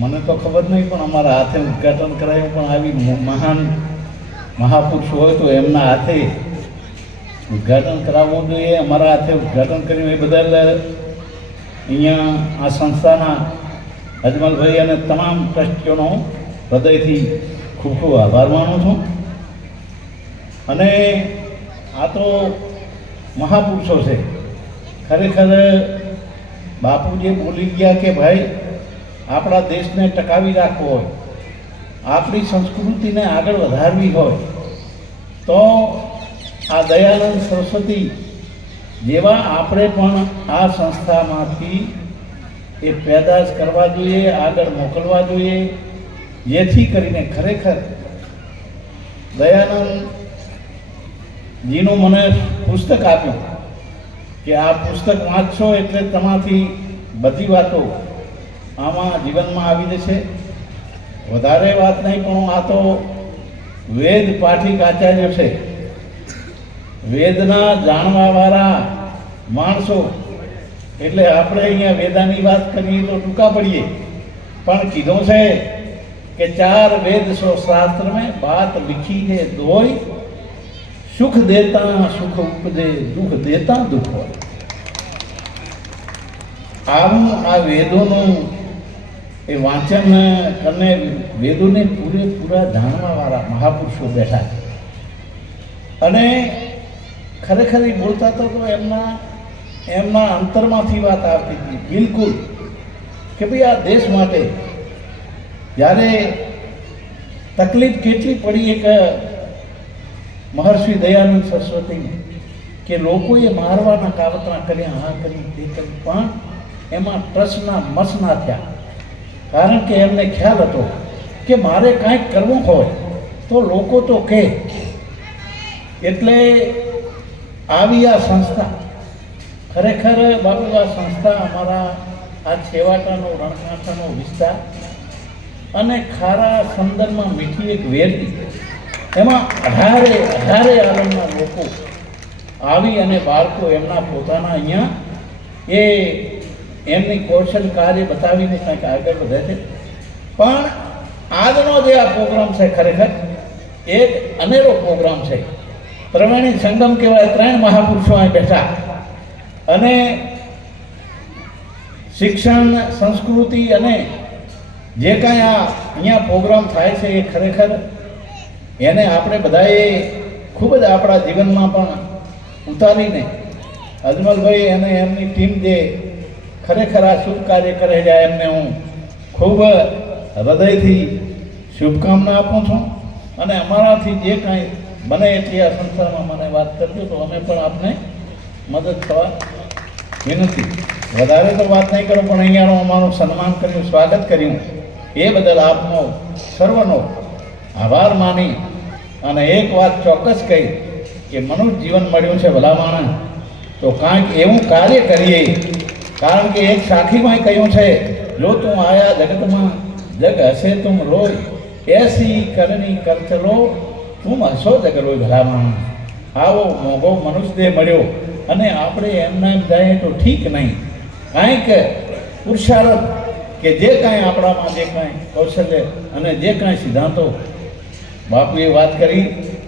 મને તો ખબર નહીં, પણ અમારા હાથે ઉદ્ઘાટન કરાયું. પણ આવી મહાન મહાપુરુષ હોય તો એમના હાથે ઉદ્ઘાટન કરાવવું જોઈએ. અમારા હાથે ઉદ્ઘાટન કર્યું એ બદલ અહીંયા આ સંસ્થાના અજમલભાઈ અને તમામ ટ્રસ્ટીઓનો હૃદયથી ખૂબ ખૂબ આભાર માનું છું. અને આ તો મહાપુરુષો છે. ખરેખર બાપુજી બોલી ગયા કે ભાઈ આપણા દેશને ટકાવી રાખવો હોય, આપણી સંસ્કૃતિને આગળ વધારવી હોય તો આ દયાનંદ સરસ્વતી જેવા આપણે પણ આ સંસ્થામાંથી એ પેદાશ કરવા જોઈએ, આગળ મોકલવા જોઈએ, જેથી કરીને ખરેખર દયાનંદજીનું મને પુસ્તક આપ્યું કે આ પુસ્તક વાંચશો એટલે તમારી બધી વાતો આમાં જીવનમાં આવી જશે. વધારે વાત નહીં, પણ આ તો વેદ પાઠિક આચાર્ય છે, વેદના જાણવાવાળા માણસો. એટલે આપણે અહીંયા વેદાની વાત કરીએ તો ટૂંકા પડીએ, પણ કીધું છે કે 4 વેદ સો શાસ્ત્ર में बात लिखी है दोई, सुख देता सुख उपदे, दुख देता दुख હોય. આવું આ વેદોનું એ વાંચન અને વેદોને પૂરેપૂરા જાણવાવાળા મહાપુરુષો બેઠા છે. અને ખરેખર એ બોલતા તો એમના અંતરમાંથી વાત આવતી હતી બિલકુલ કે ભાઈ આ દેશ માટે જ્યારે તકલીફ કેટલી પડી એક મહર્ષિ દયાનંદ સરસ્વતીને કે લોકોએ મારવાના કાવતરા કર્યા, આ કરી તે કરી, પણ એમાં ટ્રસ્ટના મસ ના થયા. કારણ કે એમને ખ્યાલ હતો કે મારે કાંઈક કરવું હોય તો લોકો તો કહે. એટલે આવી આ સંસ્થા ખરેખર બાબુ, આ સંસ્થા અમારા આ છેવાડાનો રણકાંઠાનો વિસ્તાર અને ખારા સમંદરમાં મીઠી એક વેરડી, એમાં 18 આલમના લોકો આવી અને બાળકો એમના પોતાના અહીંયા એ એમની કૌશલ કાર્ય બતાવીને કંઈક આગળ વધે છે. પણ આજનો જે આ પ્રોગ્રામ છે ખરેખર એક અનેરો પ્રોગ્રામ છે. ત્રિવેણી સંગમ કહેવાય. 3 મહાપુરુષો અહીં બેઠા અને શિક્ષણ, સંસ્કૃતિ અને જે કાંઈ આ અહીંયા પ્રોગ્રામ થાય છે એ ખરેખર એને આપણે બધાએ ખૂબ જ આપણા જીવનમાં પણ ઉતારીને અજમલભાઈ અને એમની ટીમ જે ખરેખર આ શુભ કાર્ય કરે છે એમને હું ખૂબ હૃદયથી શુભકામના આપું છું. અને અમારાથી જે કાંઈ બને એટલી આ સંસ્થામાં મને વાત કરજો તો અમે પણ આપને મદદ થવા વિનંતી. વધારે તો વાત નહીં કરું, પણ અહીંયાનું અમારું સન્માન કર્યું, સ્વાગત કર્યું એ બદલ આપનો સર્વનો આભાર માની અને એક વાત ચોક્કસ કહી કે મનુષ્ય જીવન મળ્યું છે ભલા માણસ તો કાંઈક એવું કાર્ય કરીએ. કારણ કે એક સાખીમાં કહ્યું છે, જો તું આયા જગતમાં જગ હશે તુમ રોય, એસી કરણી કર ચલો તું હસો જગ રોય. ભલા માણસ આવો મોંઘો મનુષ્ય મળ્યો અને આપણે એમના જાય તો ઠીક નહીં. કાંઈક પુરુષાર્થ કે જે કાંઈ આપણામાં જે કાંઈ કૌશલ્ય અને જે કાંઈ સિદ્ધાંતો બાપુએ વાત કરી